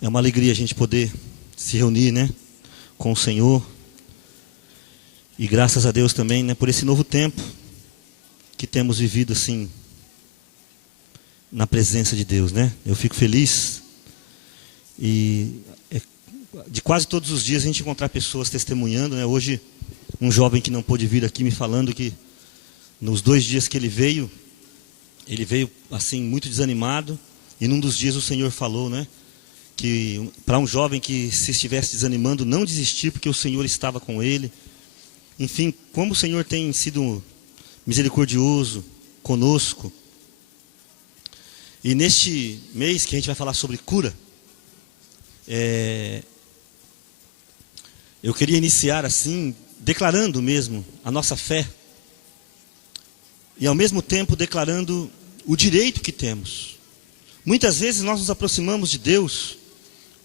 É uma alegria a gente poder se reunir, né, com o Senhor. E graças a Deus também, né, por esse novo tempo que temos vivido assim na presença de Deus, né? Eu fico feliz de quase todos os dias a gente encontrar pessoas testemunhando, né? Hoje um jovem que não pôde vir aqui me falando que nos 2 dias que ele veio assim muito desanimado, e num dos dias o Senhor falou, né, que para um jovem que se estivesse desanimando não desistir, porque o Senhor estava com ele. Enfim, como o Senhor tem sido misericordioso conosco. E neste mês que a gente vai falar sobre cura, eu queria iniciar assim, declarando mesmo a nossa fé, e ao mesmo tempo declarando o direito que temos. Muitas vezes nós nos aproximamos de Deus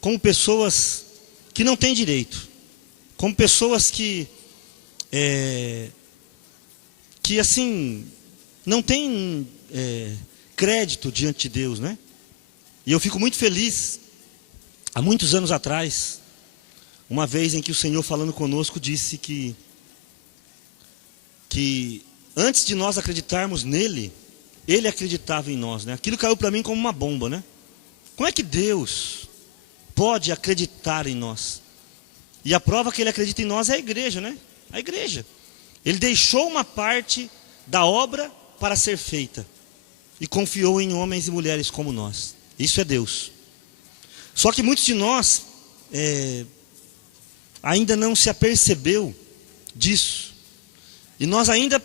como pessoas que não têm direito, como pessoas que assim, não têm crédito diante de Deus, né? E eu fico muito feliz, há muitos anos atrás, uma vez em que o Senhor falando conosco disse que antes de nós acreditarmos nele, ele acreditava em nós, né? Aquilo caiu para mim como uma bomba, né? Como é que Deus pode acreditar em nós? E a prova que ele acredita em nós é a igreja, né? A igreja. Ele deixou uma parte da obra para ser feita e confiou em homens e mulheres como nós. Isso é Deus. Só que muitos de nós ainda não se apercebeu disso. E nós ainda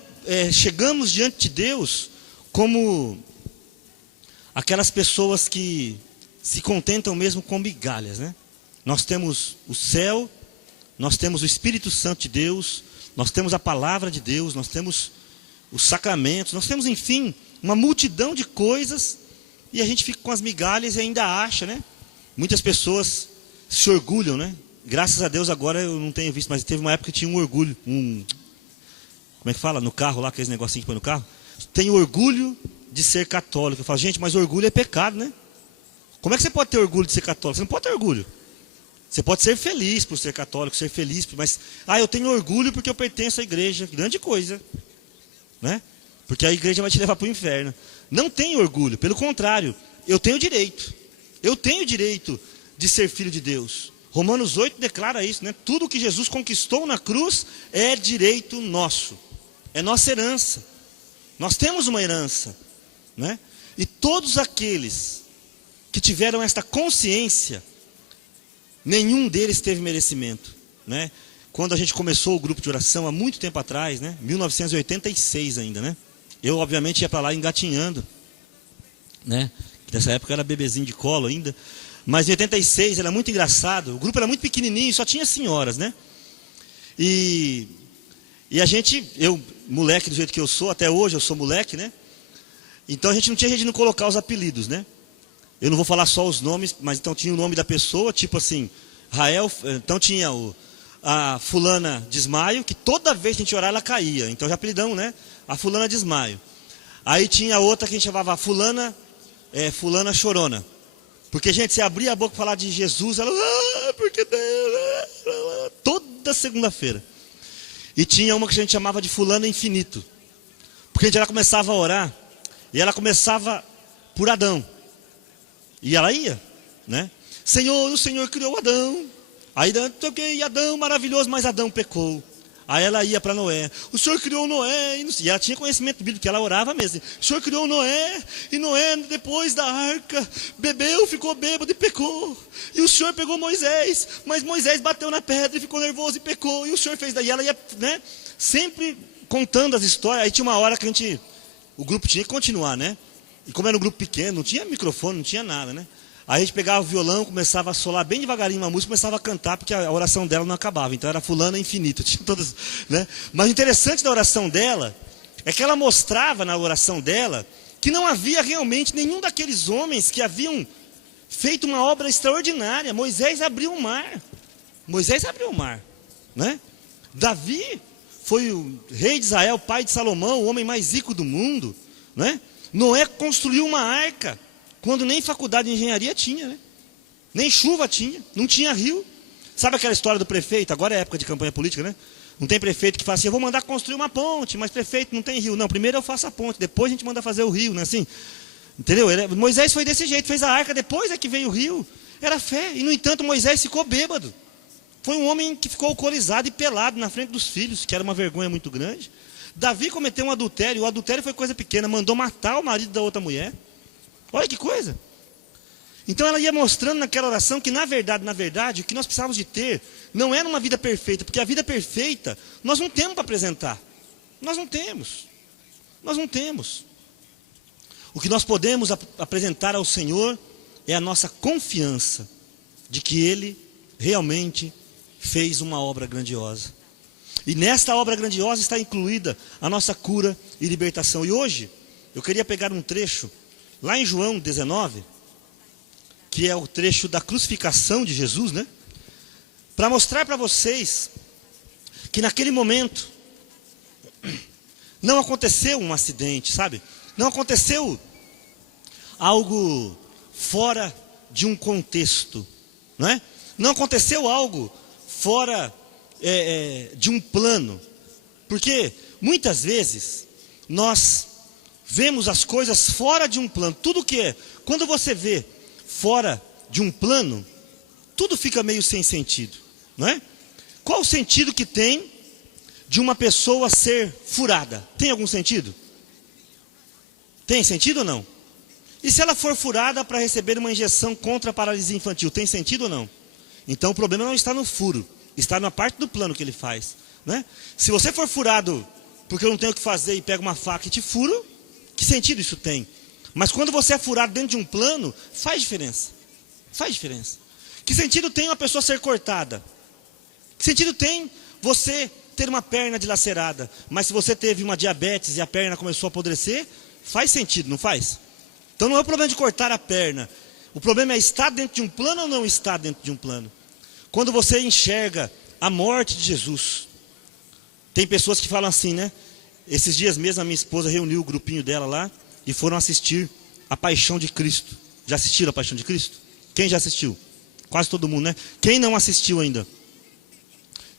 chegamos diante de Deus como aquelas pessoas que se contentam mesmo com migalhas, né? Nós temos o céu, nós temos o Espírito Santo de Deus, nós temos a palavra de Deus, nós temos os sacramentos, nós temos, enfim, uma multidão de coisas, e a gente fica com as migalhas e ainda acha, né? Muitas pessoas se orgulham, né? Graças a Deus agora eu não tenho visto, mas teve uma época que tinha um orgulho, como é que fala? No carro lá, aqueles negocinhos que põe no carro. Tem orgulho de ser católico. Eu falo, gente, mas orgulho é pecado, né? Como é que você pode ter orgulho de ser católico? Você não pode ter orgulho. Você pode ser feliz por ser católico, ser feliz, mas eu tenho orgulho porque eu pertenço à igreja. Grande coisa, né? Porque a igreja vai te levar para o inferno. Não tenho orgulho, pelo contrário, eu tenho direito. Eu tenho direito de ser filho de Deus. Romanos 8 declara isso, né? Tudo que Jesus conquistou na cruz é direito nosso. É nossa herança. Nós temos uma herança, né? E todos aqueles que tiveram esta consciência, nenhum deles teve merecimento, né? Quando a gente começou o grupo de oração há muito tempo atrás, né? 1986 ainda, né? Eu obviamente ia para lá engatinhando, né? Nessa época eu era bebezinho de colo ainda. Mas em 86 era muito engraçado. O grupo era muito pequenininho, só tinha senhoras, né? E a gente, eu, moleque do jeito que eu sou, até hoje eu sou moleque, né? Então a gente não tinha jeito de não colocar os apelidos, né? Eu não vou falar só os nomes, mas então tinha o nome da pessoa, tipo assim, Rael, então tinha a fulana Desmaio, que toda vez que a gente orar ela caía. Então já apelidamos, né? A fulana Desmaio. Aí tinha outra que a gente chamava fulana Chorona. Porque, gente, você abria a boca para falar de Jesus, ela, porque Deus, toda segunda-feira. E tinha uma que a gente chamava de fulana infinito. Porque ela começava a orar, e ela começava por Adão. E ela ia, né? Senhor, o Senhor criou Adão. Aí, toquei Adão, maravilhoso, mas Adão pecou. Aí ela ia para Noé. O Senhor criou Noé. E ela tinha conhecimento bíblico, porque ela orava mesmo. O Senhor criou Noé. E Noé, depois da arca, bebeu, ficou bêbado e pecou. E o Senhor pegou Moisés. Mas Moisés bateu na pedra e ficou nervoso e pecou. E o Senhor fez daí. Ela ia, né, sempre contando as histórias. Aí tinha uma hora que o grupo tinha que continuar, né? E como era um grupo pequeno, não tinha microfone, não tinha nada, né? Aí a gente pegava o violão, começava a solar bem devagarinho uma música, começava a cantar, porque a oração dela não acabava. Então era fulana infinito, tinha todas, né? Mas o interessante da oração dela é que ela mostrava na oração dela que não havia realmente nenhum daqueles homens que haviam feito uma obra extraordinária. Moisés abriu o mar. Moisés abriu o mar, né? Davi foi o rei de Israel, pai de Salomão, o homem mais rico do mundo, né? Noé construiu uma arca quando nem faculdade de engenharia tinha, né? Nem chuva tinha, não tinha rio. Sabe aquela história do prefeito? Agora é época de campanha política, né? Não tem prefeito que fala assim, eu vou mandar construir uma ponte, mas prefeito não tem rio. Não, primeiro eu faço a ponte, depois a gente manda fazer o rio, não é assim? Entendeu? Moisés foi desse jeito, fez a arca, depois é que veio o rio. Era fé, e no entanto Moisés ficou bêbado. Foi um homem que ficou alcoolizado e pelado na frente dos filhos, que era uma vergonha muito grande. Davi cometeu um adultério, o adultério foi coisa pequena, mandou matar o marido da outra mulher. Olha que coisa. Então ela ia mostrando naquela oração que na verdade, o que nós precisávamos de ter não era uma vida perfeita, porque a vida perfeita nós não temos para apresentar. Nós não temos. O que nós podemos apresentar ao Senhor é a nossa confiança de que Ele realmente fez uma obra grandiosa. E nesta obra grandiosa está incluída a nossa cura e libertação. E hoje, eu queria pegar um trecho, lá em João 19, que é o trecho da crucificação de Jesus, né? Para mostrar para vocês que naquele momento não aconteceu um acidente, sabe? Não aconteceu algo fora de um contexto, não é? Não aconteceu algo fora de um plano, porque muitas vezes nós vemos as coisas fora de um plano. Tudo que é, quando você vê fora de um plano, tudo fica meio sem sentido, não é? Qual o sentido que tem de uma pessoa ser furada? Tem algum sentido? Tem sentido ou não? E se ela for furada para receber uma injeção contra a paralisia infantil, tem sentido ou não? Então o problema não está no furo, está na parte do plano que ele faz, né? Se você for furado porque eu não tenho o que fazer e pega uma faca e te furo, que sentido isso tem? Mas quando você é furado dentro de um plano, faz diferença. Faz diferença. Que sentido tem uma pessoa ser cortada? Que sentido tem você ter uma perna dilacerada? Mas se você teve uma diabetes e a perna começou a apodrecer, faz sentido, não faz? Então não é o problema de cortar a perna. O problema é estar dentro de um plano ou não estar dentro de um plano. Quando você enxerga a morte de Jesus, tem pessoas que falam assim, né? Esses dias mesmo a minha esposa reuniu o grupinho dela lá e foram assistir a Paixão de Cristo. Já assistiram a Paixão de Cristo? Quem já assistiu? Quase todo mundo, né? Quem não assistiu ainda?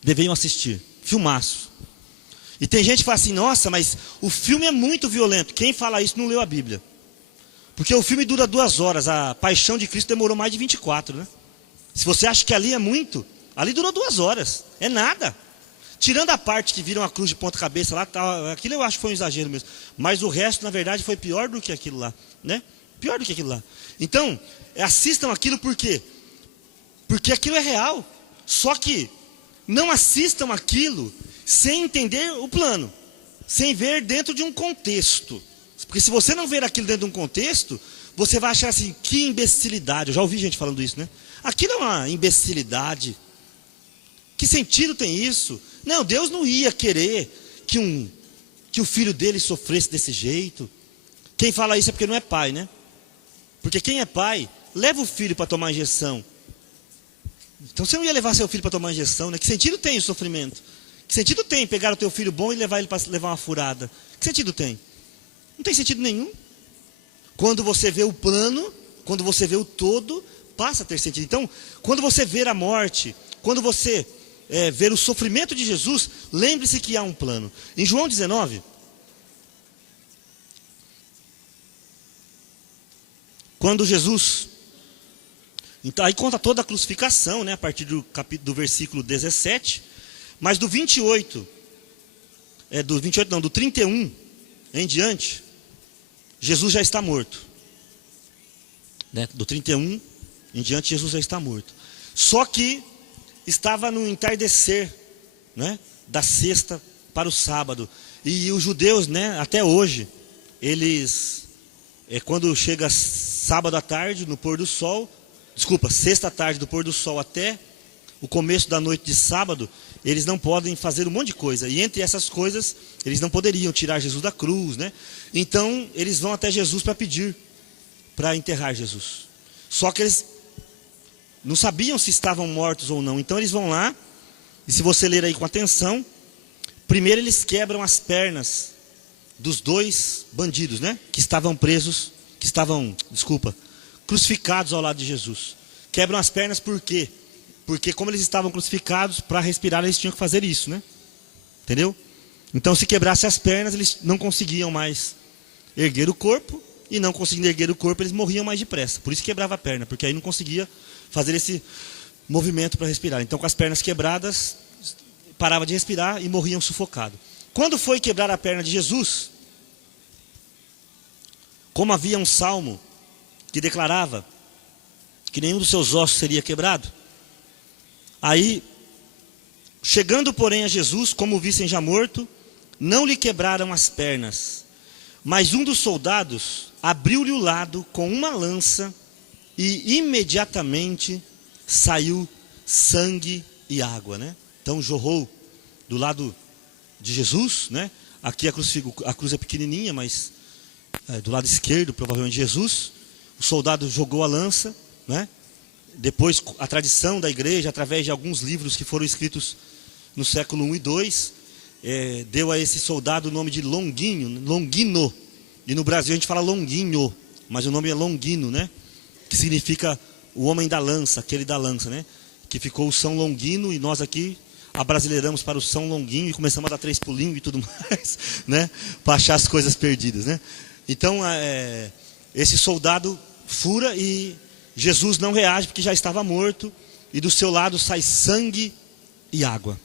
Deveriam assistir. Filmaço. E tem gente que fala assim, nossa, mas o filme é muito violento. Quem fala isso não leu a Bíblia. Porque o filme dura 2 horas. A Paixão de Cristo demorou mais de 24, né? Se você acha que ali é muito, ali durou 2 horas. É nada. Tirando a parte que viram a cruz de ponta cabeça lá, aquilo eu acho que foi um exagero mesmo. Mas o resto, na verdade, foi pior do que aquilo lá, né? Pior do que aquilo lá. Então, assistam aquilo por quê? Porque aquilo é real. Só que não assistam aquilo sem entender o plano, sem ver dentro de um contexto. Porque se você não ver aquilo dentro de um contexto, você vai achar assim, que imbecilidade. Eu já ouvi gente falando isso, né? Aquilo é uma imbecilidade. Que sentido tem isso? Não, Deus não ia querer que o filho dele sofresse desse jeito. Quem fala isso é porque não é pai, né? Porque quem é pai, leva o filho para tomar injeção. Então você não ia levar seu filho para tomar injeção, né? Que sentido tem o sofrimento? Que sentido tem pegar o teu filho bom e levar ele para levar uma furada? Que sentido tem? Não tem sentido nenhum. Quando você vê o plano, quando você vê o todo, passa a ter sentido. Então, quando você ver a morte, quando você ver o sofrimento de Jesus, lembre-se que há um plano. Em João 19, quando Jesus, então, aí conta toda a crucificação, né, a partir do versículo 17, mas do 28, do 31 em diante, Jesus já está morto, né? Do 31 em diante, Jesus já está morto. Só que estava no entardecer, né, da sexta para o sábado. E os judeus, né, até hoje, eles, quando chega sábado à tarde, no pôr do sol, sexta à tarde do pôr do sol até o começo da noite de sábado, eles não podem fazer um monte de coisa. E entre essas coisas, eles não poderiam tirar Jesus da cruz, né? Então, eles vão até Jesus para pedir, para enterrar Jesus. Só que eles não sabiam se estavam mortos ou não. Então eles vão lá, e se você ler aí com atenção, primeiro eles quebram as pernas dos 2 bandidos, né? Que estavam presos, crucificados ao lado de Jesus. Quebram as pernas por quê? Porque como eles estavam crucificados, para respirar eles tinham que fazer isso, né? Entendeu? Então se quebrasse as pernas, eles não conseguiam mais erguer o corpo, e não conseguindo erguer o corpo, eles morriam mais depressa. Por isso quebrava a perna, porque aí não conseguia fazer esse movimento para respirar. Então com as pernas quebradas, parava de respirar e morriam sufocados. Quando foi quebrar a perna de Jesus, como havia um salmo que declarava que nenhum dos seus ossos seria quebrado, aí, chegando porém a Jesus, como o vissem já morto, não lhe quebraram as pernas, mas um dos soldados abriu-lhe o lado com uma lança e imediatamente saiu sangue e água, né? Então jorrou do lado de Jesus, né? Aqui a cruz é pequenininha, mas do lado esquerdo, provavelmente Jesus. O soldado jogou a lança, né? Depois a tradição da igreja, através de alguns livros que foram escritos no século I e II, deu a esse soldado o nome de Longino. E no Brasil a gente fala Longuinho, mas o nome é Longino, né? Que significa o homem da lança, aquele da lança, né? Que ficou o São Longino, e nós aqui abrasileiramos para o São Longuinho e começamos a dar 3 pulinhos e tudo mais, né? Para achar as coisas perdidas, né? Então, esse soldado fura e Jesus não reage porque já estava morto, e do seu lado sai sangue e água.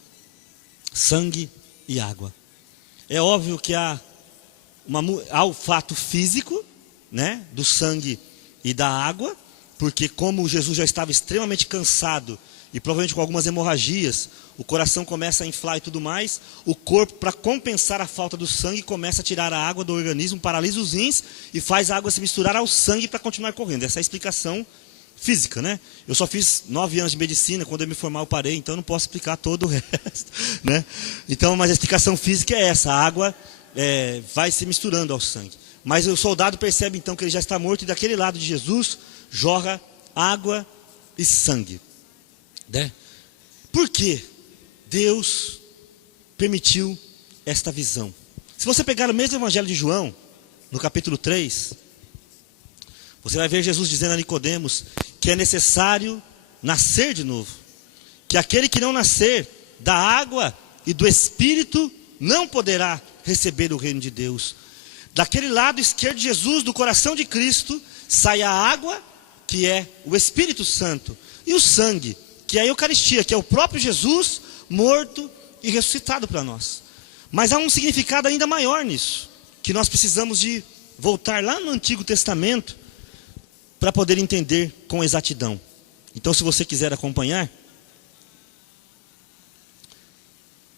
Sangue e água. É óbvio que há o fato físico, né, do sangue e da água, porque como Jesus já estava extremamente cansado e provavelmente com algumas hemorragias, o coração começa a inflar e tudo mais, o corpo, para compensar a falta do sangue, começa a tirar a água do organismo, paralisa os rins e faz a água se misturar ao sangue para continuar correndo. Essa é a explicação física, né? Eu só fiz 9 anos de medicina, quando eu me formar eu parei, então eu não posso explicar todo o resto, né? Então, mas a explicação física é essa: a água vai se misturando ao sangue. Mas o soldado percebe então que ele já está morto, e daquele lado de Jesus jorra água e sangue, né? Por quê? Deus permitiu esta visão. Se você pegar o mesmo evangelho de João, no capítulo 3, você vai ver Jesus dizendo a Nicodemos que é necessário nascer de novo, que aquele que não nascer da água e do Espírito não poderá receber o reino de Deus. Daquele lado esquerdo de Jesus, do coração de Cristo, sai a água, que é o Espírito Santo, e o sangue, que é a Eucaristia, que é o próprio Jesus morto e ressuscitado para nós. Mas há um significado ainda maior nisso, que nós precisamos de voltar lá no Antigo Testamento para poder entender com exatidão. Então, se você quiser acompanhar,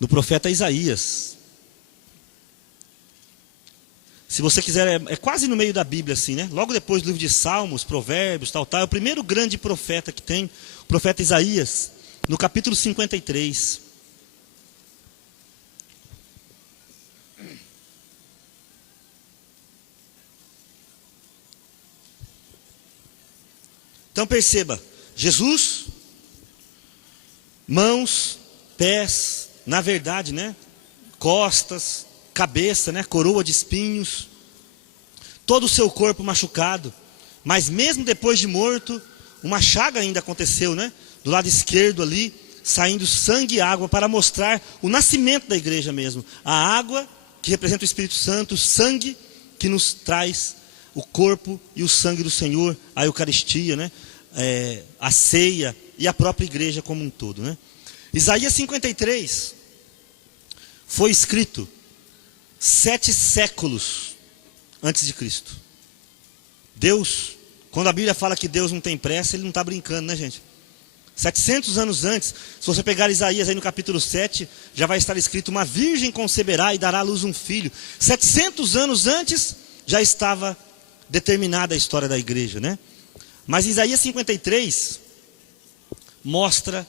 no profeta Isaías, se você quiser, é quase no meio da Bíblia assim, né? Logo depois do livro de Salmos, Provérbios, tal, é o primeiro grande profeta que tem, o profeta Isaías, no capítulo 53. Então perceba, Jesus, mãos, pés, na verdade, né? Costas, cabeça, né? Coroa de espinhos, todo o seu corpo machucado, mas mesmo depois de morto, uma chaga ainda aconteceu, né? Do lado esquerdo ali, saindo sangue e água para mostrar o nascimento da igreja mesmo. A água que representa o Espírito Santo, o sangue que nos traz o corpo e o sangue do Senhor, a Eucaristia, né? A ceia e a própria igreja como um todo, né? Isaías 53 foi escrito 7 séculos antes de Cristo. Deus, quando a Bíblia fala que Deus não tem pressa, ele não está brincando, né, gente? 700 anos antes, se você pegar Isaías aí no capítulo 7, já vai estar escrito: uma virgem conceberá e dará à luz um filho. 700 anos antes já estava determinada a história da igreja, né? Mas Isaías 53 mostra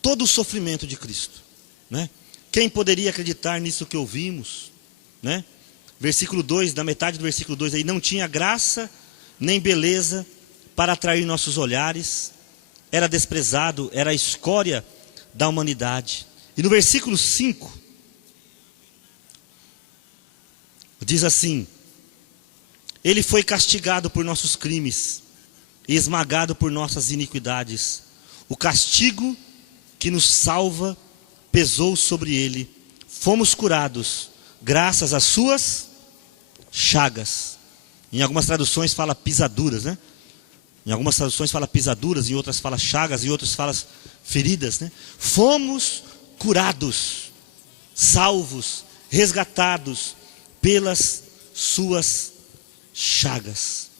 todo o sofrimento de Cristo, né? Quem poderia acreditar nisso que ouvimos, né? Versículo 2, da metade do versículo 2 aí: não tinha graça nem beleza para atrair nossos olhares, era desprezado, era a escória da humanidade. E no versículo 5 diz assim: ele foi castigado por nossos crimes e esmagado por nossas iniquidades. O castigo que nos salva pesou sobre ele. Fomos curados, graças às suas chagas. Em algumas traduções fala pisaduras, né? Em algumas traduções fala pisaduras, em outras fala chagas, em outras fala feridas, né? Fomos curados, salvos, resgatados pelas suas chagas.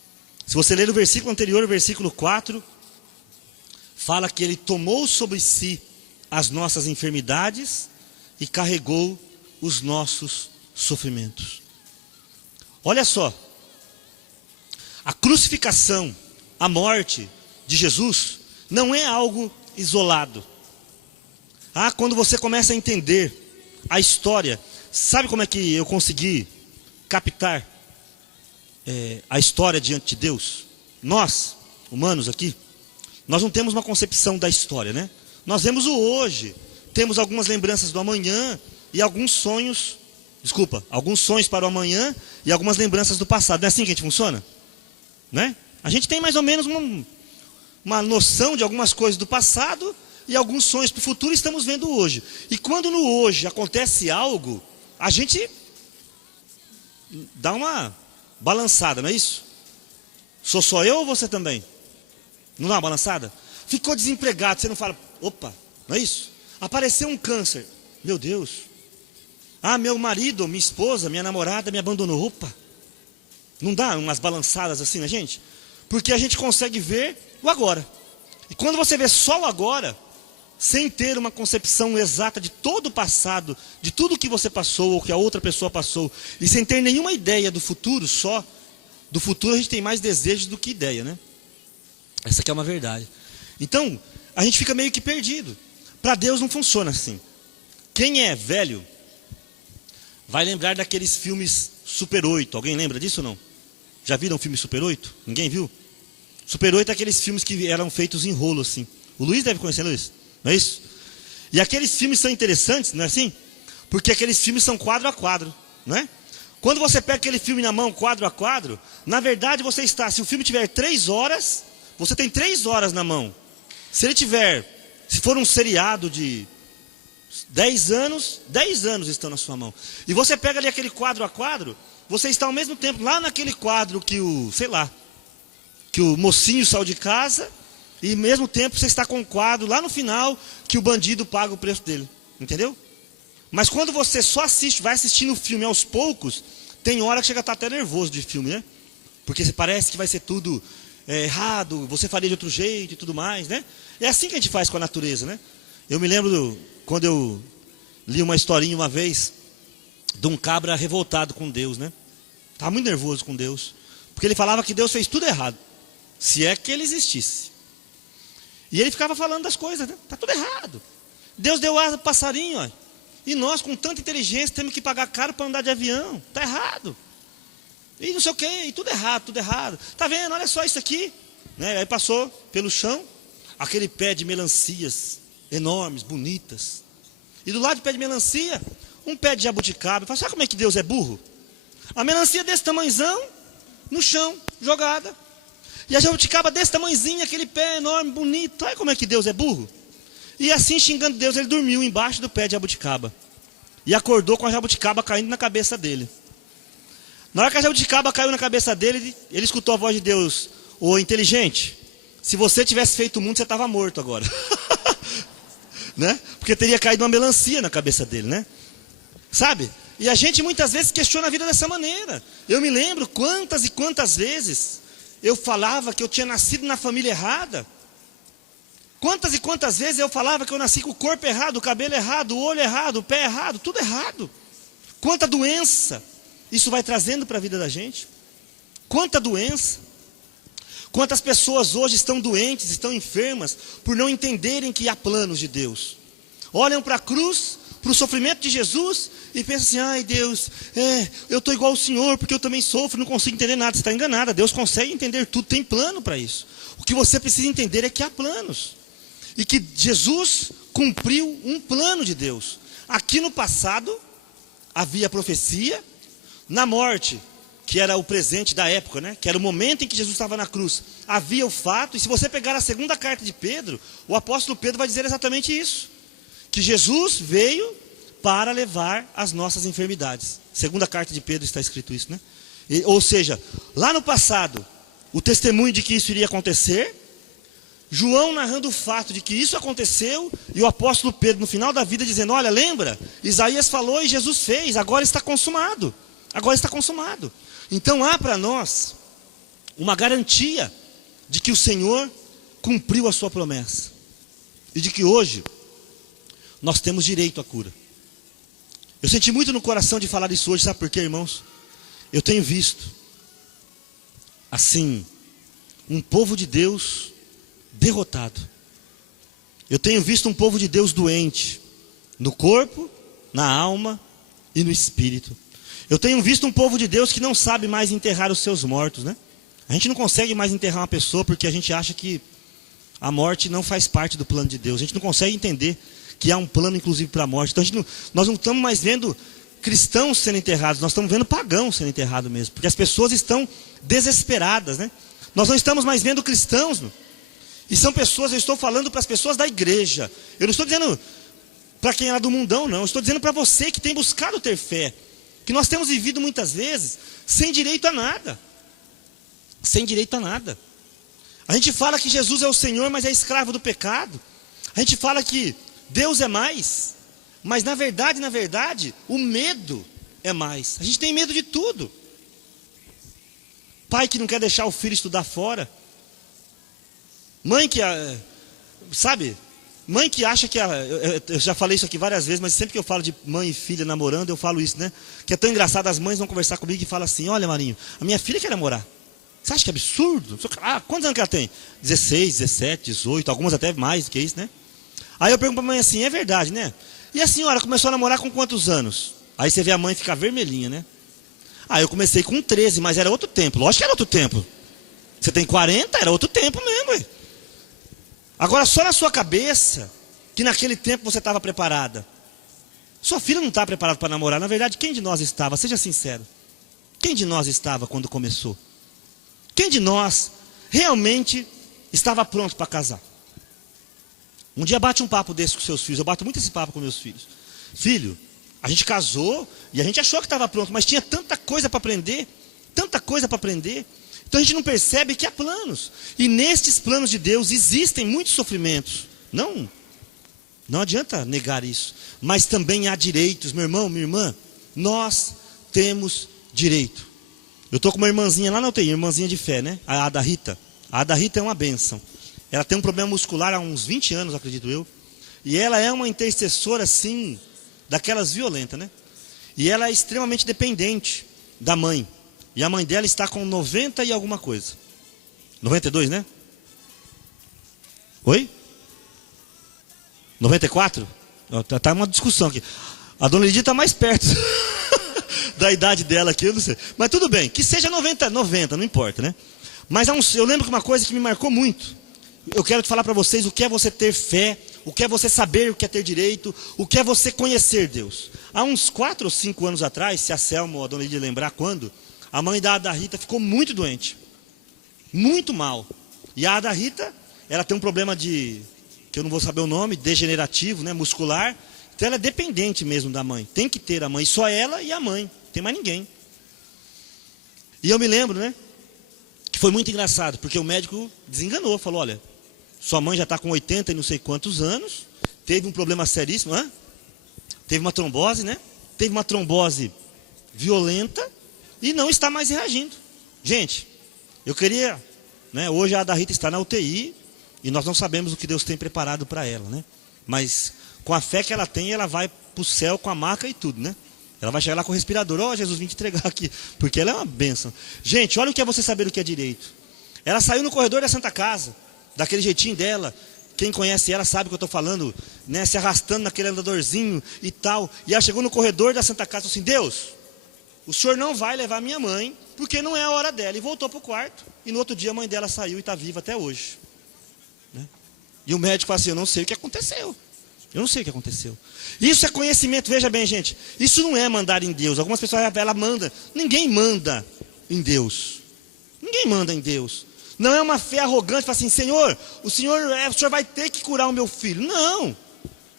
Se você ler o versículo anterior, o versículo 4, fala que ele tomou sobre si as nossas enfermidades e carregou os nossos sofrimentos. Olha só, a crucificação, a morte de Jesus não é algo isolado. Quando você começa a entender a história, sabe como é que eu consegui captar a história diante de Deus? Nós, humanos aqui, nós não temos uma concepção da história, né? Nós vemos o hoje, temos algumas lembranças do amanhã e alguns sonhos para o amanhã e algumas lembranças do passado. Não é assim que a gente funciona? Né? A gente tem mais ou menos uma noção de algumas coisas do passado e alguns sonhos para o futuro, estamos vendo hoje. E quando no hoje acontece algo, a gente dá uma balançada, não é isso? Sou só eu ou você também? Não dá uma balançada? Ficou desempregado, você não fala, opa, não é isso? Apareceu um câncer, meu Deus. Meu marido, minha esposa, minha namorada me abandonou, opa. Não dá umas balançadas assim na gente? Porque a gente consegue ver o agora. E quando você vê só o agora, sem ter uma concepção exata de todo o passado, de tudo que você passou ou que a outra pessoa passou, e sem ter nenhuma ideia do futuro só, do futuro a gente tem mais desejos do que ideia, né? Essa aqui é uma verdade. Então, a gente fica meio que perdido. Para Deus não funciona assim. Quem é velho vai lembrar daqueles filmes Super 8. Alguém lembra disso ou não? Já viram o filme Super 8? Ninguém viu? Super 8 é aqueles filmes que eram feitos em rolo assim. O Luiz deve conhecer, Luiz? Não é isso? E aqueles filmes são interessantes, não é assim? Porque aqueles filmes são quadro a quadro, não é? Quando você pega aquele filme na mão, quadro a quadro, na verdade se o filme tiver 3 horas, você tem 3 horas na mão. Se for um seriado de 10 anos, 10 anos estão na sua mão. E você pega ali aquele quadro a quadro, você está ao mesmo tempo lá naquele quadro que o mocinho saiu de casa, e ao mesmo tempo você está com o quadro lá no final que o bandido paga o preço dele. Entendeu? Mas quando você só vai assistindo o filme aos poucos, tem hora que chega a estar até nervoso de filme, né? Porque parece que vai ser tudo errado, você faria de outro jeito e tudo mais, né? É assim que a gente faz com a natureza, né? Eu me lembro quando eu li uma historinha uma vez de um cabra revoltado com Deus, né? Estava muito nervoso com Deus, porque ele falava que Deus fez tudo errado, se é que ele existisse. E ele ficava falando das coisas, né? Está tudo errado. Deus deu asa para passarinho, ó. E nós, com tanta inteligência, temos que pagar caro para andar de avião. Está errado. E não sei o que, e tudo errado, tudo errado. Está vendo? Olha só isso aqui. Né? Aí passou pelo chão, aquele pé de melancias enormes, bonitas. E do lado do pé de melancia, um pé de jabuticaba. Fala, sabe como é que Deus é burro? A melancia desse tamanhozão, no chão, jogada. E a jabuticaba desse tamanhozinho, aquele pé enorme, bonito. Olha como é que Deus é burro. E assim, xingando Deus, ele dormiu embaixo do pé de jabuticaba. E acordou com a jabuticaba caindo na cabeça dele. Na hora que a jabuticaba caiu na cabeça dele, ele escutou a voz de Deus. Ô inteligente, se você tivesse feito o mundo, você estava morto agora. Né? Porque teria caído uma melancia na cabeça dele, né? Sabe? E a gente muitas vezes questiona a vida dessa maneira. Eu me lembro quantas e quantas vezes eu falava que eu tinha nascido na família errada. Quantas e quantas vezes eu falava que eu nasci com o corpo errado, o cabelo errado, o olho errado, o pé errado, tudo errado. Quanta doença isso vai trazendo para a vida da gente. Quanta doença. Quantas pessoas hoje estão doentes, estão enfermas, por não entenderem que há planos de Deus. Olham para a cruz, para o sofrimento de Jesus, e pensam assim, ai Deus, eu estou igual ao Senhor, porque eu também sofro, não consigo entender nada. Você está enganada, Deus consegue entender tudo, tem plano para isso. O que você precisa entender é que há planos. E que Jesus cumpriu um plano de Deus. Aqui no passado, havia profecia, na morte, que era o presente da época, né? Que era o momento em que Jesus estava na cruz. Havia o fato, e se você pegar a segunda carta de Pedro, o apóstolo Pedro vai dizer exatamente isso. Que Jesus veio para levar as nossas enfermidades. Segunda carta de Pedro está escrito isso, né? Ou seja, lá no passado, o testemunho de que isso iria acontecer, João narrando o fato de que isso aconteceu, e o apóstolo Pedro no final da vida dizendo, olha, lembra? Isaías falou e Jesus fez, agora está consumado. Agora está consumado. Então há para nós uma garantia de que o Senhor cumpriu a sua promessa. E de que hoje nós temos direito à cura. Eu senti muito no coração de falar isso hoje, sabe por quê, irmãos? Eu tenho visto, assim, um povo de Deus derrotado. Eu tenho visto um povo de Deus doente, no corpo, na alma e no espírito. Eu tenho visto um povo de Deus que não sabe mais enterrar os seus mortos, né? A gente não consegue mais enterrar uma pessoa porque a gente acha que a morte não faz parte do plano de Deus. A gente não consegue entender que há um plano inclusive para a morte. Então nós não estamos mais vendo cristãos sendo enterrados, nós estamos vendo pagãos sendo enterrados mesmo. Porque as pessoas estão desesperadas, né? Nós não estamos mais vendo cristãos, e são pessoas, eu estou falando para as pessoas da igreja. Eu não estou dizendo para quem era do mundão, não. Eu estou dizendo para você que tem buscado ter fé. Que nós temos vivido muitas vezes sem direito a nada. Sem direito a nada. A gente fala que Jesus é o Senhor, mas é escravo do pecado. A gente fala que Deus é mais, mas na verdade, o medo é mais. A gente tem medo de tudo. Pai que não quer deixar o filho estudar fora. Mãe que, sabe... Mãe que acha que... Eu já falei isso aqui várias vezes, mas sempre que eu falo de mãe e filha namorando, eu falo isso, né? Que é tão engraçado, as mães vão conversar comigo e falam assim, olha, Marinho, a minha filha quer namorar. Você acha que é absurdo? Quantos anos que ela tem? 16, 17, 18, algumas até mais do que isso, né? Aí eu pergunto para a mãe assim, é verdade, né? E a senhora começou a namorar com quantos anos? Aí você vê a mãe ficar vermelhinha, né? Eu comecei com 13, mas era outro tempo. Lógico que era outro tempo. Você tem 40, era outro tempo mesmo, ué. Agora, só na sua cabeça, que naquele tempo você estava preparada. Sua filha não está preparada para namorar. Na verdade, quem de nós estava? Seja sincero. Quem de nós estava quando começou? Quem de nós realmente estava pronto para casar? Um dia bate um papo desse com seus filhos. Eu bato muito esse papo com meus filhos. Filho, a gente casou e a gente achou que estava pronto, mas tinha tanta coisa para aprender. Tanta coisa para aprender. Então a gente não percebe que há planos. E nestes planos de Deus existem muitos sofrimentos. Não adianta negar isso. Mas também há direitos. Meu irmão, minha irmã, nós temos direito. Eu estou com uma irmãzinha lá na UTI, irmãzinha de fé, né? A Ada Rita. A Ada Rita é uma bênção. Ela tem um problema muscular há uns 20 anos, acredito eu. E ela é uma intercessora, assim, daquelas violentas, né? E ela é extremamente dependente da mãe. E a mãe dela está com 90 e alguma coisa. 92, né? Oi? 94? Está uma discussão aqui. A dona Lidia está mais perto da idade dela aqui, eu não sei. Mas tudo bem, que seja 90, não importa, né? Mas eu lembro que uma coisa que me marcou muito. Eu quero te falar para vocês o que é você ter fé, o que é você saber o que é ter direito, o que é você conhecer Deus. Há uns 4 ou 5 anos atrás, se a Selma ou a dona Lidia lembrar quando... A mãe da Ada Rita ficou muito doente. Muito mal. E a Ada Rita, ela tem um problema que eu não vou saber o nome, degenerativo, né, muscular. Então ela é dependente mesmo da mãe. Tem que ter a mãe, só ela e a mãe. Não tem mais ninguém. E eu me lembro, né, que foi muito engraçado, porque o médico desenganou, falou, olha, sua mãe já está com 80 e não sei quantos anos, teve um problema seríssimo, teve uma trombose, né? Teve uma trombose violenta, e não está mais reagindo. Gente, eu queria, né, hoje a Ada Rita está na UTI e nós não sabemos o que Deus tem preparado para ela, né? Mas com a fé que ela tem, ela vai para o céu com a maca e tudo, né? Ela vai chegar lá com o respirador, Jesus, vim te entregar aqui, porque ela é uma bênção. Gente, olha o que é você saber o que é direito. Ela saiu no corredor da Santa Casa, daquele jeitinho dela. Quem conhece ela sabe o que eu estou falando, né? Se arrastando naquele andadorzinho e tal. E ela chegou no corredor da Santa Casa e falou assim, Deus, o senhor não vai levar minha mãe, porque não é a hora dela. E voltou para o quarto. E no outro dia a mãe dela saiu e está viva até hoje. Né? E o médico fala assim, eu não sei o que aconteceu. Eu não sei o que aconteceu. Isso é conhecimento, veja bem, gente. Isso não é mandar em Deus. Algumas pessoas, ela manda. Ninguém manda em Deus. Ninguém manda em Deus. Não é uma fé arrogante, fala assim, Senhor, o Senhor vai ter que curar o meu filho. Não,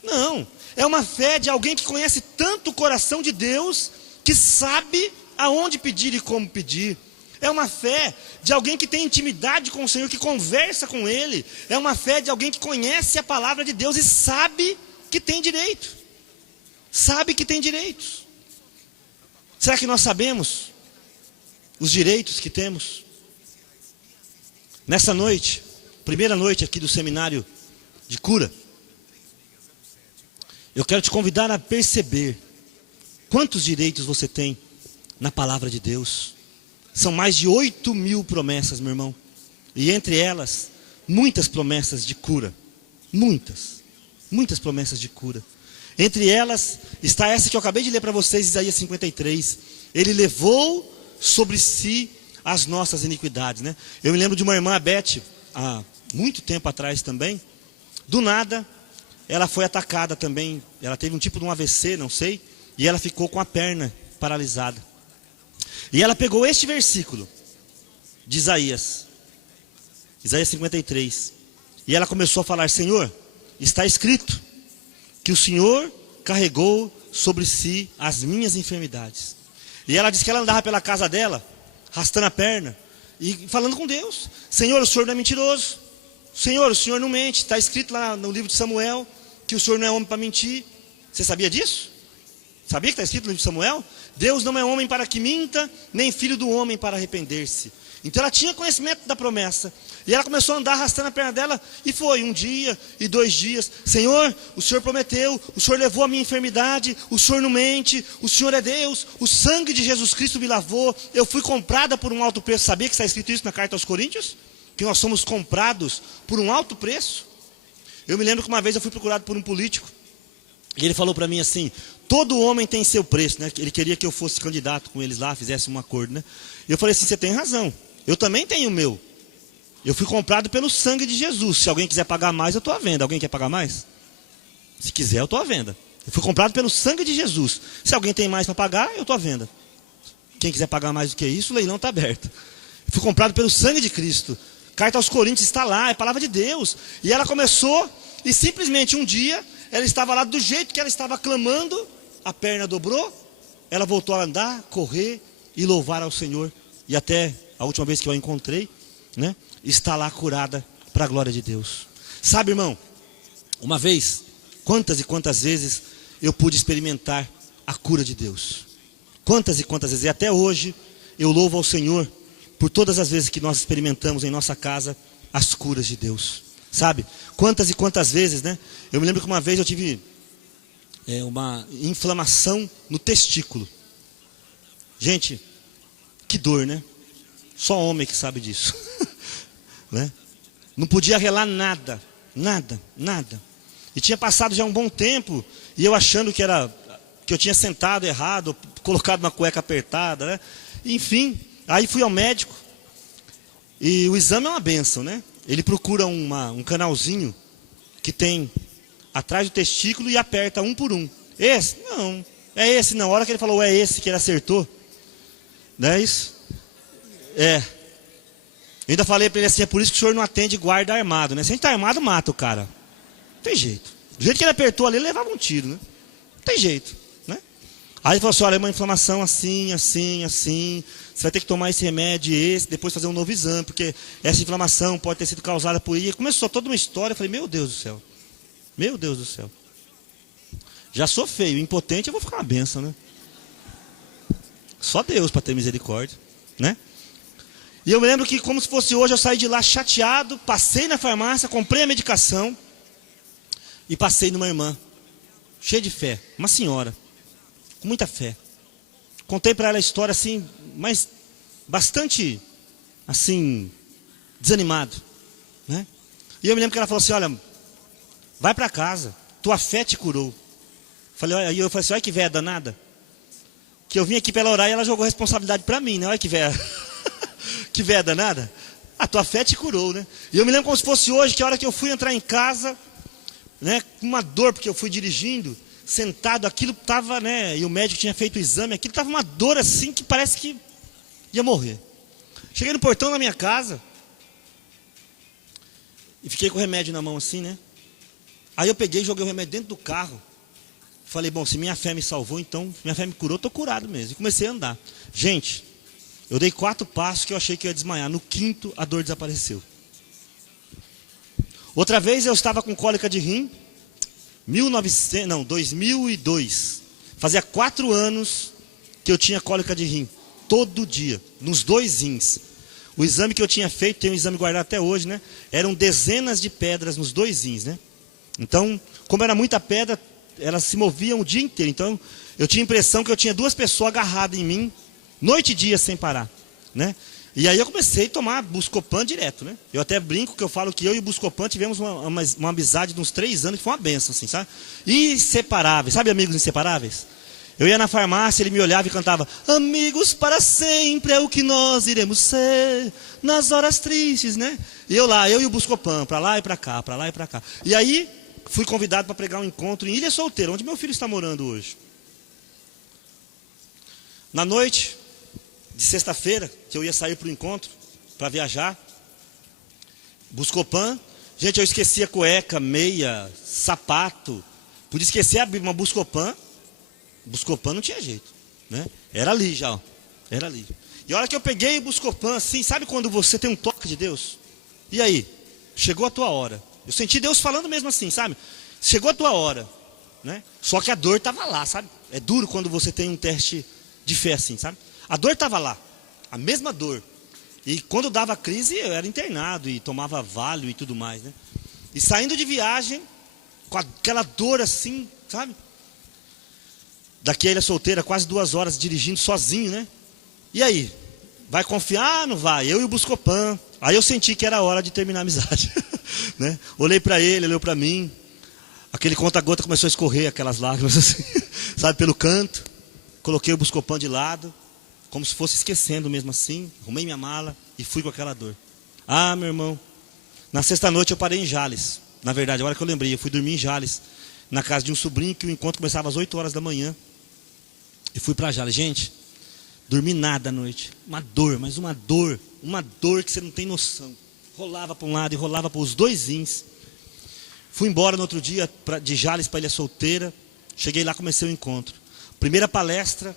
não. É uma fé de alguém que conhece tanto o coração de Deus, que sabe aonde pedir e como pedir. É uma fé de alguém que tem intimidade com o Senhor, que conversa com Ele. É uma fé de alguém que conhece a palavra de Deus e sabe que tem direito. Sabe que tem direitos. Será que nós sabemos os direitos que temos? Nessa noite, primeira noite aqui do seminário de cura, eu quero te convidar a perceber quantos direitos você tem na palavra de Deus. São mais de 8.000 promessas, meu irmão. E entre elas, muitas promessas de cura. Muitas promessas de cura. Entre elas, está essa que eu acabei de ler para vocês, Isaías 53. Ele levou sobre si as nossas iniquidades, né? Eu me lembro de uma irmã, a Beth, há muito tempo atrás também. Do nada, ela foi atacada também. Ela teve um tipo de um AVC, não sei. E ela ficou com a perna paralisada. E ela pegou este versículo de Isaías 53. E ela começou a falar, Senhor, está escrito que o Senhor carregou sobre si as minhas enfermidades. E ela disse que ela andava pela casa dela, arrastando a perna e falando com Deus. Senhor, o Senhor não é mentiroso. Senhor, o Senhor não mente. Está escrito lá no livro de Samuel que o Senhor não é homem para mentir. Você sabia disso? Sabia que está escrito no livro de Samuel? Deus não é homem para que minta, nem filho do homem para arrepender-se. Então ela tinha conhecimento da promessa. E ela começou a andar arrastando a perna dela. E foi 1 dia e 2 dias. Senhor, o Senhor prometeu. O Senhor levou a minha enfermidade. O Senhor não mente. O Senhor é Deus. O sangue de Jesus Cristo me lavou. Eu fui comprada por um alto preço. Sabia que está escrito isso na carta aos Coríntios? Que nós somos comprados por um alto preço. Eu me lembro que uma vez eu fui procurado por um político. E ele falou para mim assim, todo homem tem seu preço, né? Ele queria que eu fosse candidato com eles lá, fizesse um acordo, né? E eu falei assim, você tem razão. Eu também tenho o meu. Eu fui comprado pelo sangue de Jesus. Se alguém quiser pagar mais, eu estou à venda. Alguém quer pagar mais? Se quiser, eu estou à venda. Eu fui comprado pelo sangue de Jesus. Se alguém tem mais para pagar, eu estou à venda. Quem quiser pagar mais do que isso, o leilão está aberto. Eu fui comprado pelo sangue de Cristo. Carta aos Coríntios está lá, é palavra de Deus. E ela começou, e simplesmente um dia, ela estava lá do jeito que ela estava clamando, a perna dobrou, ela voltou a andar, correr e louvar ao Senhor. E até a última vez que eu a encontrei, né, está lá curada para a glória de Deus. Sabe, irmão, uma vez, quantas e quantas vezes eu pude experimentar a cura de Deus. Quantas e quantas vezes, e até hoje eu louvo ao Senhor por todas as vezes que nós experimentamos em nossa casa as curas de Deus. Sabe, quantas e quantas vezes, né? Eu me lembro que uma vez eu tive uma inflamação no testículo. Gente, que dor, né? Só homem que sabe disso. Né? Não podia relar nada. E tinha passado já um bom tempo, e eu achando que eu tinha sentado errado, colocado uma cueca apertada, né? Enfim, aí fui ao médico, e o exame é uma bênção, né? Ele procura um canalzinho que tem atrás do testículo e aperta um por um. Esse? Não. É esse não. A hora que ele falou é esse que ele acertou. Não é isso? É. Eu ainda falei para ele assim, é por isso que o senhor não atende guarda armado, né? Se a gente está armado, mata o cara. Não tem jeito. Do jeito que ele apertou ali, ele levava um tiro, né? Não tem jeito, né? Aí ele falou assim, olha, é uma inflamação assim. Você vai ter que tomar esse remédio e esse, depois fazer um novo exame, porque essa inflamação pode ter sido causada por isso. E começou toda uma história, eu falei, meu Deus do céu. Meu Deus do céu. Já sou feio, impotente, eu vou ficar uma benção, né? Só Deus para ter misericórdia, né? E eu me lembro que, como se fosse hoje, eu saí de lá chateado, passei na farmácia, comprei a medicação e passei numa irmã, cheia de fé, uma senhora, com muita fé. Contei para ela a história assim, mas bastante, assim, desanimado, né? E eu me lembro que ela falou assim, olha, vai para casa, tua fé te curou. Aí eu falei assim, olha que véia danada. Que eu vim aqui para ela orar e ela jogou responsabilidade para mim, né? Olha que véia. Que véia danada. A tua fé te curou, né? E eu me lembro como se fosse hoje, que a hora que eu fui entrar em casa, né? Com uma dor, porque eu fui dirigindo, sentado, aquilo estava, né? E o médico tinha feito o exame, aquilo estava uma dor assim, que parece que Ia morrer. Cheguei no portão da minha casa e fiquei com o remédio na mão assim, né? Aí eu peguei e joguei o remédio dentro do carro. Falei, bom, se minha fé me salvou, então minha fé me curou, estou curado mesmo. E comecei a andar. Gente, eu dei 4 passos que eu achei que eu ia desmaiar. No 5º, a dor desapareceu. Outra vez eu estava com cólica de rim, 2002. Fazia 4 anos que eu tinha cólica de rim, todo dia, nos 2 rins. O exame que eu tinha feito, tem um exame guardado até hoje, né? Eram dezenas de pedras nos 2 rins, né? Então, como era muita pedra, elas se moviam o dia inteiro. Então, eu tinha a impressão que eu tinha 2 pessoas agarradas em mim, noite e dia sem parar, né? E aí eu comecei a tomar Buscopan direto, né? Eu até brinco que eu falo que eu e o Buscopan tivemos uma amizade de uns 3 anos, que foi uma benção, assim, sabe? Inseparáveis, sabe amigos inseparáveis? Eu ia na farmácia, ele me olhava e cantava: amigos para sempre é o que nós iremos ser nas horas tristes, né? E eu e o Buscopan, para lá e para cá, para lá e para cá. E aí, fui convidado para pregar um encontro em Ilha Solteira, onde meu filho está morando hoje. Na noite de sexta-feira, que eu ia sair para o encontro, para viajar, Buscopan, gente, eu esqueci a cueca, meia, sapato, podia esquecer a Bíblia, mas Buscopan não tinha jeito, né? Era ali já, ó. Era ali. E a hora que eu peguei o Buscopan, assim, sabe quando você tem um toque de Deus? E aí? Chegou a tua hora. Eu senti Deus falando mesmo assim, sabe? Chegou a tua hora, né? Só que a dor estava lá, sabe? É duro quando você tem um teste de fé assim, sabe? A dor estava lá, a mesma dor. E quando dava crise, eu era internado e tomava Valium e tudo mais, né? E saindo de viagem, com aquela dor assim, sabe? Daqui a Ilha Solteira, quase 2 horas dirigindo sozinho, né? E aí? Vai confiar? Não vai? Eu e o Buscopan. Aí eu senti que era a hora de terminar a amizade, né? Olhei para ele, olhou para mim. Aquele conta-gota começou a escorrer, aquelas lágrimas assim, sabe, pelo canto. Coloquei o Buscopan de lado, como se fosse esquecendo mesmo assim. Arrumei minha mala e fui com aquela dor. Ah, meu irmão, na sexta-noite eu parei em Jales. Na verdade, a hora que eu lembrei, eu fui dormir em Jales, na casa de um sobrinho, que o encontro começava às 8 horas da manhã. E fui para Jales. Gente, dormi nada à noite. Uma dor, mas uma dor que você não tem noção. Rolava para um lado e rolava para os 2 rins. Fui embora no outro dia de Jales para Ilha Solteira. Cheguei lá, comecei o encontro. Primeira palestra,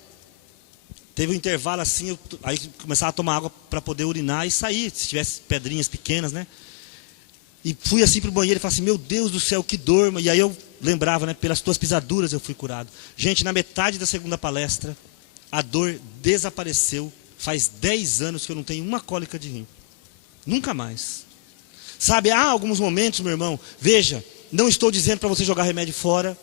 teve um intervalo assim, aí começava a tomar água para poder urinar e sair, se tivesse pedrinhas pequenas, né? E fui assim para o banheiro e falei assim: meu Deus do céu, que dor. E aí eu lembrava, né? Pelas tuas pisaduras eu fui curado. Gente, na metade da segunda palestra, a dor desapareceu. Faz 10 anos que eu não tenho uma cólica de rim. Nunca mais. Sabe, há alguns momentos, meu irmão, veja, não estou dizendo para você jogar remédio fora.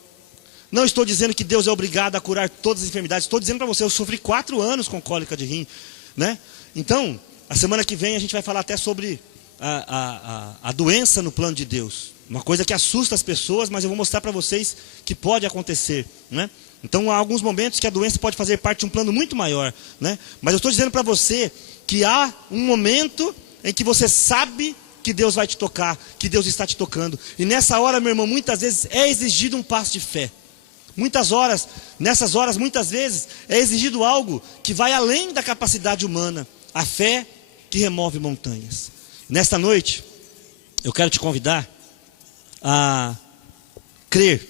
Não estou dizendo que Deus é obrigado a curar todas as enfermidades. Estou dizendo para você, eu sofri 4 anos com cólica de rim, né? Então, a semana que vem a gente vai falar até sobre a doença no plano de Deus. Uma coisa que assusta as pessoas, mas eu vou mostrar para vocês que pode acontecer, né? Então, há alguns momentos que a doença pode fazer parte de um plano muito maior, né? Mas eu estou dizendo para você que há um momento em que você sabe que Deus vai te tocar, que Deus está te tocando. E nessa hora, meu irmão, muitas vezes é exigido um passo de fé. Nessas horas, muitas vezes, é exigido algo que vai além da capacidade humana. A fé que remove montanhas. Nesta noite, eu quero te convidar a crer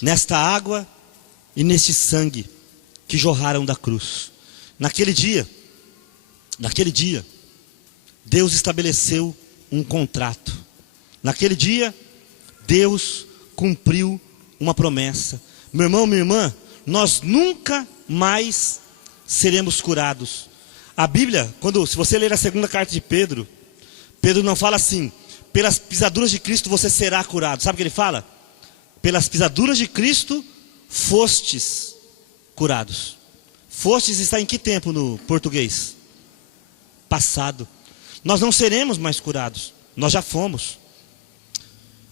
nesta água e neste sangue que jorraram da cruz. Naquele dia, Deus estabeleceu um contrato. Naquele dia, Deus cumpriu uma promessa. Meu irmão, minha irmã, nós nunca mais seremos curados. A Bíblia, se você ler a segunda carta de Pedro, Pedro não fala assim: pelas pisaduras de Cristo você será curado. Sabe o que ele fala? Pelas pisaduras de Cristo fostes curados. Fostes está em que tempo no português? Passado. Nós não seremos mais curados. Nós já fomos.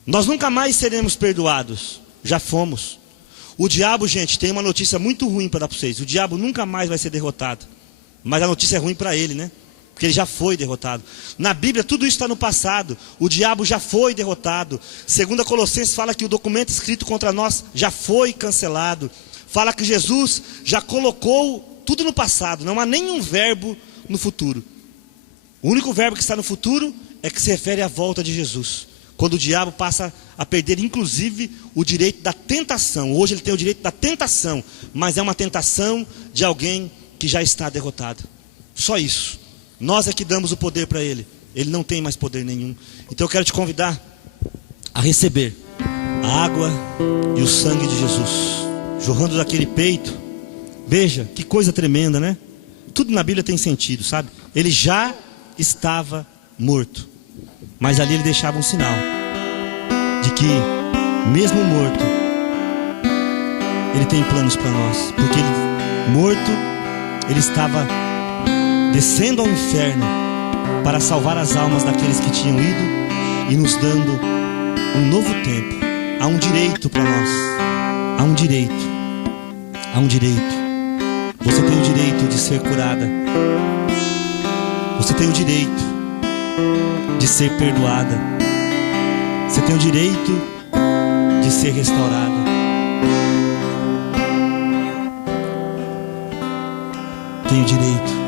Nós nunca mais seremos perdoados. Já fomos. O diabo, gente, tem uma notícia muito ruim para dar para vocês. O diabo nunca mais vai ser derrotado. Mas a notícia é ruim para ele, né? Porque ele já foi derrotado. Na Bíblia tudo isso está no passado. O diabo já foi derrotado. Segundo a Colossenses fala que o documento escrito contra nós já foi cancelado. Fala que Jesus já colocou tudo no passado, não há nenhum verbo no futuro. O único verbo que está no futuro é que se refere à volta de Jesus, quando o diabo passa a perder inclusive o direito da tentação. Hoje ele tem o direito da tentação, mas é uma tentação de alguém que já está derrotado. Só isso. Nós é que damos o poder para ele. Ele não tem mais poder nenhum. Então eu quero te convidar a receber a água e o sangue de Jesus jorrando daquele peito. Veja que coisa tremenda, né? Tudo na Bíblia tem sentido, sabe? Ele já estava morto, mas ali ele deixava um sinal de que mesmo morto ele tem planos para nós, porque ele, morto, ele estava descendo ao inferno para salvar as almas daqueles que tinham ido e nos dando um novo tempo. Há um direito para nós, há um direito, há um direito. Você tem o direito de ser curada, você tem o direito de ser perdoada, você tem o direito de ser restaurada. Tem o direito.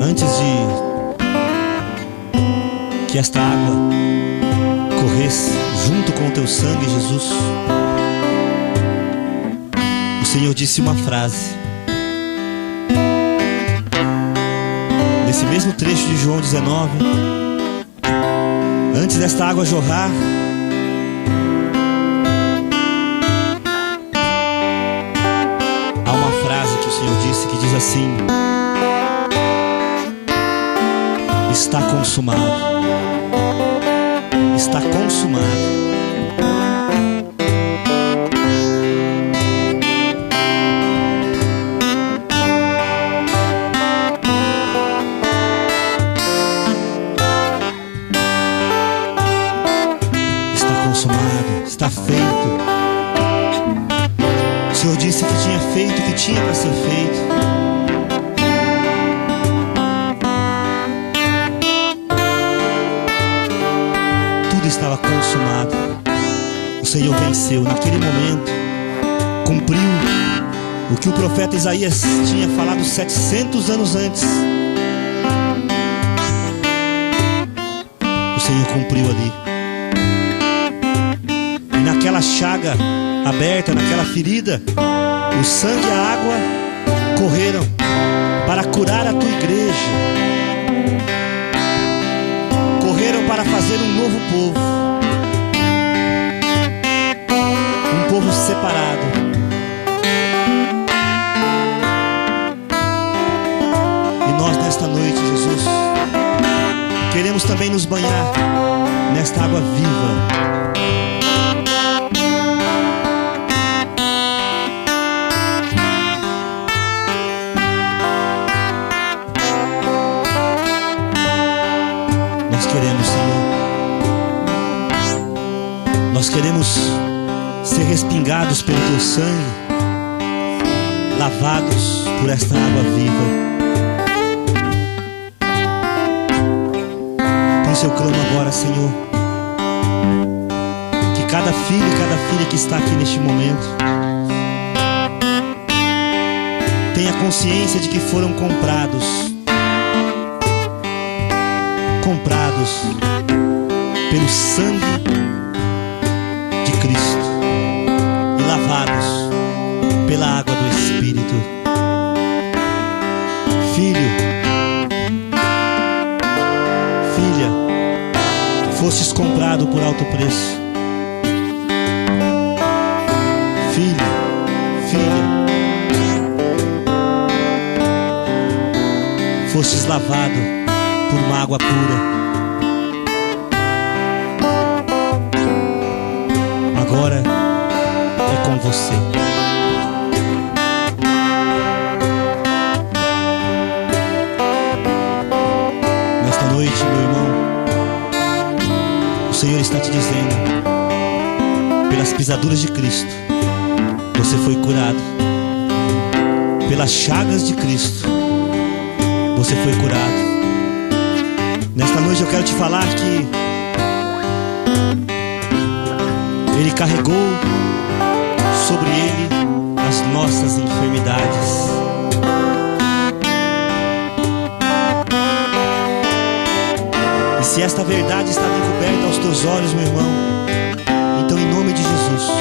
Antes de que esta água corresse junto com o teu sangue, Jesus, o Senhor disse uma frase. Nesse mesmo trecho de João 19, antes desta água jorrar, há uma frase que o Senhor disse que diz assim: está consumado. Está consumado. Está consumado. Está feito. O Senhor disse que tinha feito o que tinha para ser feito. Estava consumado. O Senhor venceu. Naquele momento cumpriu o que o profeta Isaías tinha falado 700 anos antes. O Senhor cumpriu ali. E naquela chaga aberta, naquela ferida, o sangue e a água correram para curar a tua igreja. Correram para fazer um novo povo. Um povo separado. Nesta noite, Jesus, queremos também nos banhar nesta água viva. Nós queremos, Senhor, nós queremos ser respingados pelo teu sangue, lavados por esta água viva. Eu clamo agora, Senhor, que cada filho e cada filha que está aqui neste momento tenha consciência de que foram comprados pelo sangue de Cristo e lavados pela água do Espírito. Filho, fostes comprado por alto preço. Filho, filha, fostes lavado por uma água pura. Agora é com você. Nesta noite, meu irmão, o Senhor está te dizendo: pelas pisaduras de Cristo você foi curado. Pelas chagas de Cristo você foi curado. Nesta noite eu quero te falar que Ele carregou sobre Ele as nossas enfermidades. Se esta verdade estava encoberta aos teus olhos, meu irmão, então em nome de Jesus,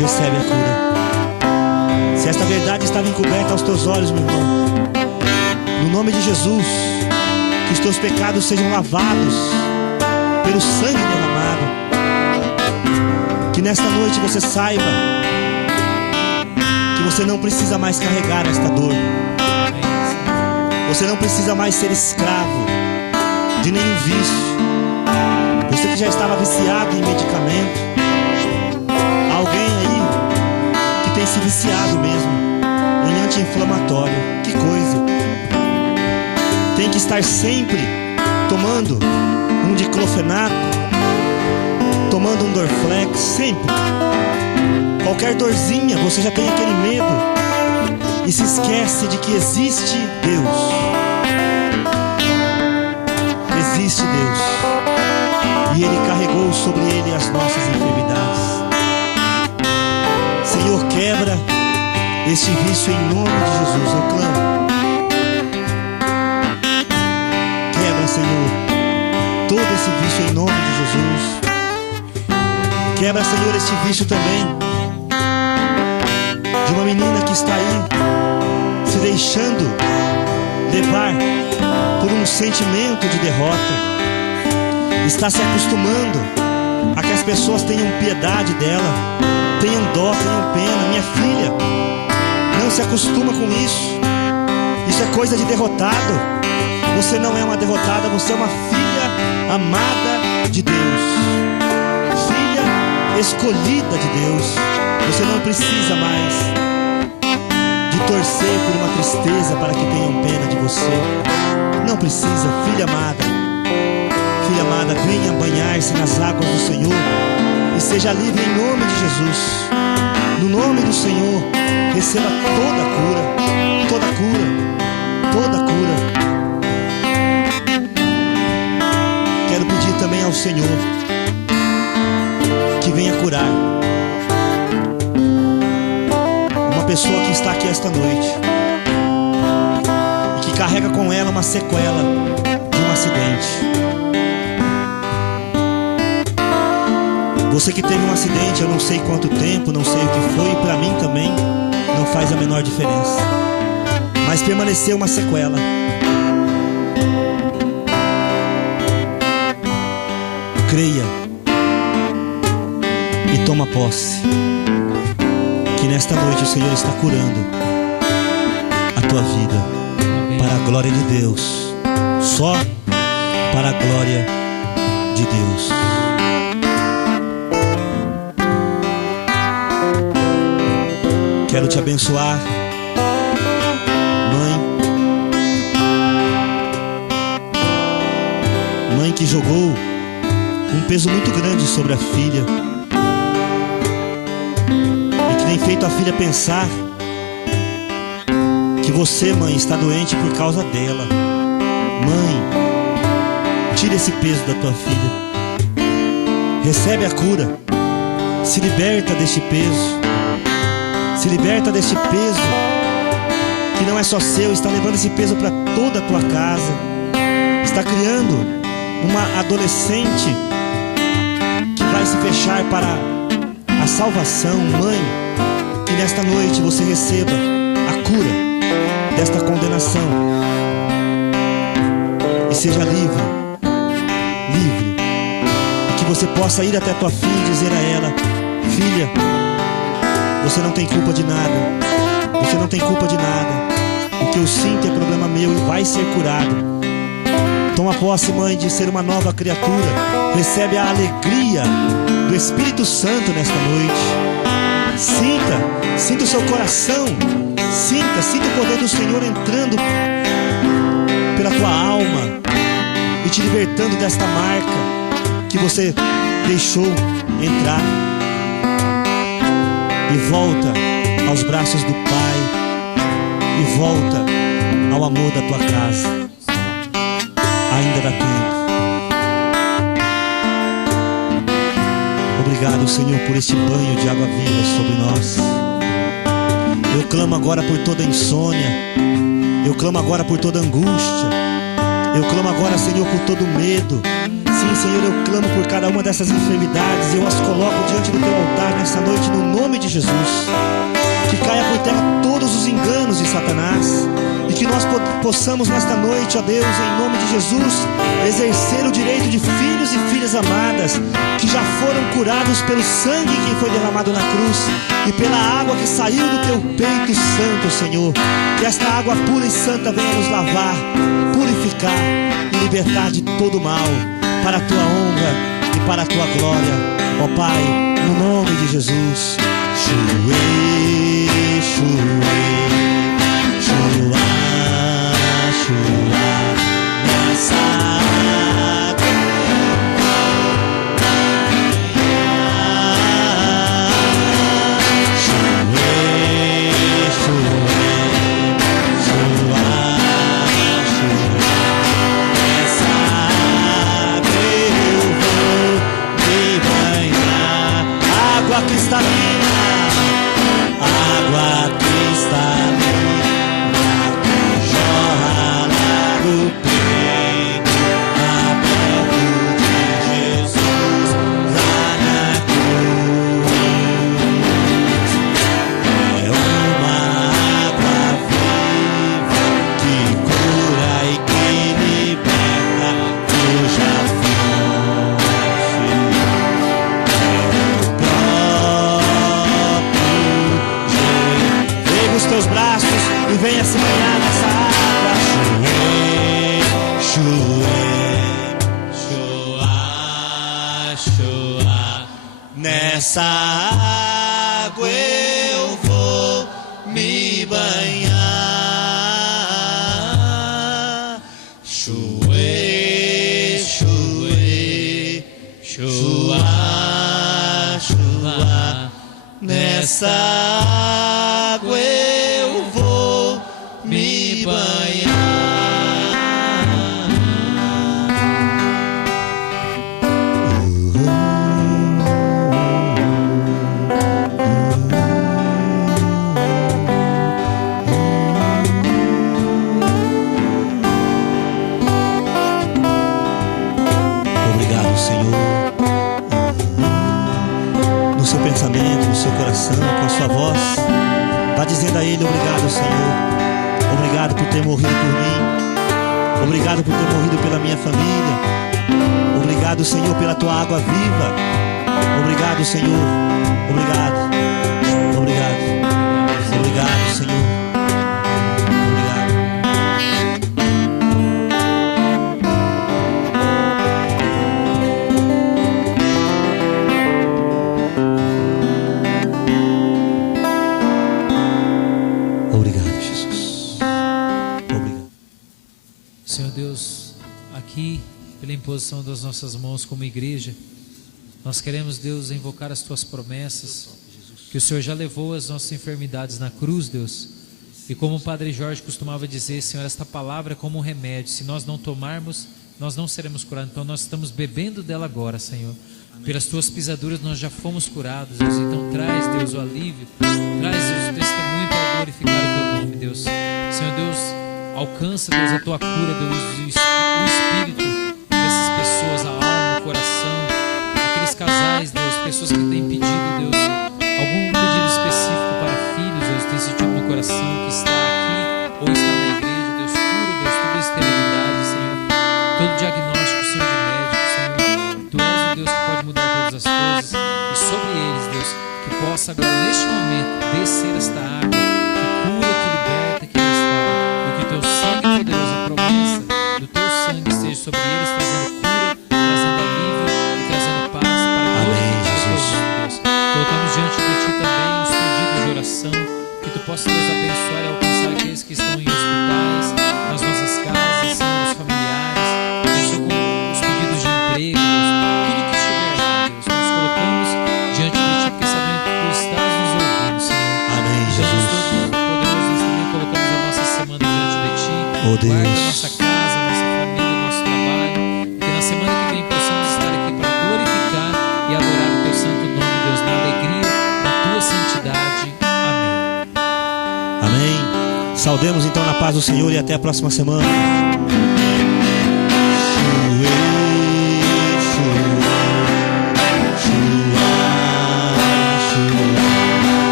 recebe a cura. Se esta verdade estava encoberta aos teus olhos, meu irmão, no nome de Jesus, que os teus pecados sejam lavados pelo sangue derramado. Que nesta noite você saiba que você não precisa mais carregar esta dor. Você não precisa mais ser escravo de nenhum vício. Você que já estava viciado em medicamento, alguém aí que tem se viciado mesmo em anti-inflamatório, que coisa. Tem que estar sempre tomando um diclofenaco, tomando um Dorflex, sempre. Qualquer dorzinha, você já tem aquele medo e se esquece de que existe Deus. Existe Deus, e Ele carregou sobre Ele as nossas enfermidades. Senhor, quebra este vício em nome de Jesus, eu clamo. Quebra, Senhor, todo esse vício em nome de Jesus. Quebra, Senhor, este vício também de uma menina que está aí se deixando levar por um sentimento de derrota. Está se acostumando a que as pessoas tenham piedade dela, tenham dó, tenham pena. Minha filha, não se acostuma com isso. Isso é coisa de derrotado. Você não é uma derrotada, você é uma filha amada de Deus, filha escolhida de Deus. Você não precisa mais de torcer por uma tristeza para que tenham pena de você. Não precisa, filha amada. Filha amada, venha banhar-se nas águas do Senhor e seja livre em nome de Jesus. No nome do Senhor, receba toda a cura, toda a cura, toda a cura. Quero pedir também ao Senhor que venha curar pessoa que está aqui esta noite e que carrega com ela uma sequela de um acidente. Você que teve um acidente, eu não sei quanto tempo, não sei o que foi, para mim também não faz a menor diferença, mas permaneceu uma sequela. Creia e toma posse que nesta noite o Senhor está curando a tua vida. Amém. Para a glória de Deus, só para a glória de Deus. Quero te abençoar, mãe que jogou um peso muito grande sobre a filha e que tem feito a filha pensar que você, mãe, está doente por causa dela. Mãe, tira esse peso da tua filha, recebe a cura, se liberta deste peso, se liberta deste peso que não é só seu, está levando esse peso para toda a tua casa, está criando uma adolescente que vai se fechar para a salvação. Mãe, que nesta noite você receba a cura desta condenação e seja livre, e que você possa ir até tua filha e dizer a ela: filha, você não tem culpa de nada, você não tem culpa de nada, o que eu sinto é problema meu e vai ser curado. Toma posse, mãe, de ser uma nova criatura. Recebe a alegria do Espírito Santo nesta noite. Sinta o seu coração. Sinta o poder do Senhor entrando pela tua alma e te libertando desta marca que você deixou entrar. E volta aos braços do Pai, e volta ao amor da tua casa. Ainda dá tempo. Obrigado, Senhor, por este banho de água viva sobre nós. Eu clamo agora por toda insônia, eu clamo agora por toda angústia, eu clamo agora, Senhor, por todo medo. Sim, Senhor, eu clamo por cada uma dessas enfermidades e eu as coloco diante do teu altar nessa noite, no nome de Jesus. Que caia por terra todos os enganos de Satanás e que nós possamos nesta noite, ó Deus, em nome de Jesus, exercer o direito de filhos e filhas amadas que já foram curados pelo sangue que foi derramado na cruz e pela água que saiu do teu peito santo, Senhor. Que esta água pura e santa venha nos lavar, purificar e libertar de todo mal, para a tua honra e para a tua glória, ó Pai, no nome de Jesus. Shuê, Shuê, Shua, Shua, nessa água. Shuê, Shuê, Shua, Shua, nessa água eu vou me banhar. Água cristalina, água cristalina que jorra lá do peito aberto de Jesus lá na cruz. É uma água viva que cura e que liberta cuja fonte os teus braços e venha se banhar nessa água. Shuê, Shuê, Shua, nessa água eu vou me banhar. Shuê, Shuê, Shua, Shua, nessa água eu vou me banhar. seu pensamento, no seu coração, com a sua voz. Vá dizendo a Ele: obrigado, Senhor. Obrigado por ter morrido por mim. Obrigado por ter morrido pela minha família. Obrigado, Senhor, pela tua água viva. Obrigado, Senhor. Obrigado. Obrigado. Obrigado, Senhor. Obrigado, Jesus. Obrigado. Senhor Deus, aqui pela imposição das nossas mãos como igreja, nós queremos, Deus, invocar as tuas promessas, que o Senhor já levou as nossas enfermidades na cruz, Deus. E como o Padre Jorge costumava dizer, Senhor, esta palavra é como um remédio. Se nós não tomarmos, nós não seremos curados. Então nós estamos bebendo dela agora, Senhor. Pelas tuas pisaduras nós já fomos curados, Deus. Então traz, Deus, o alívio, traz, Deus, o testemunho para glorificar o teu nome, Deus. Senhor Deus, alcança, Deus, a tua cura, Deus, o espírito dessas pessoas, a alma, o coração, aqueles casais, Deus, pessoas que têm pedido, Deus, algum pedido específico para filhos, Deus, tem sentido no coração, que está aqui ou está na igreja, Deus, cura, Deus, toda a esterilidade, Senhor, todo diagnóstico, Senhor, de médico, Senhor, Tu és o Deus que pode mudar todas as coisas, e sobre eles, Deus, que possa agora, neste momento, descer esta água, que cura, que liberta, que restaura, e que o Teu sangue poderoso, a promessa do Teu sangue esteja sobre eles, trazendo cura, trazendo alívio e trazendo paz para todos os teus Deus. Colocamos diante de Ti também os pedidos de oração, que Tu possa nos abençoar e alcançar aqueles que estão em hospitais, nas nossas casas, Senhor, os familiares, Deus, com os pedidos de emprego, Deus, tudo que estiver lá, Deus, nós colocamos diante de Ti, porque sabemos que Tu estás nos ouvindo, Senhor. Amém, Jesus. Todo-Poderoso, nós também colocamos a nossa semana diante de Ti. Oh, Deus. Guarda a nossa casa, a nossa família, o nosso trabalho, que na semana que vem possamos estar aqui para glorificar e adorar o Teu santo nome, Deus, na alegria da Tua santidade. Amém. Amém. Saudemos então na paz do Senhor e até a próxima semana.